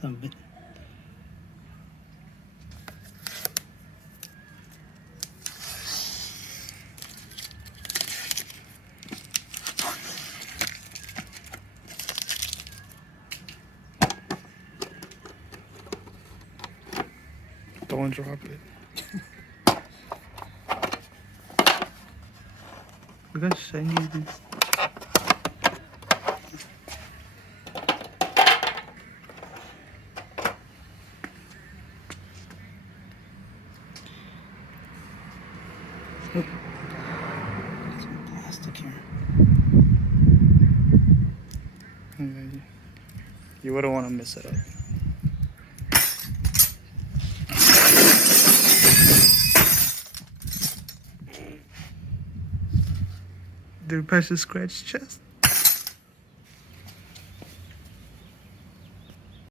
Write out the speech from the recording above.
some bit. Don't drop it. We're gonna send you this. Some plastic here. You wouldn't want to mess it up. Did Pasha scratch chest?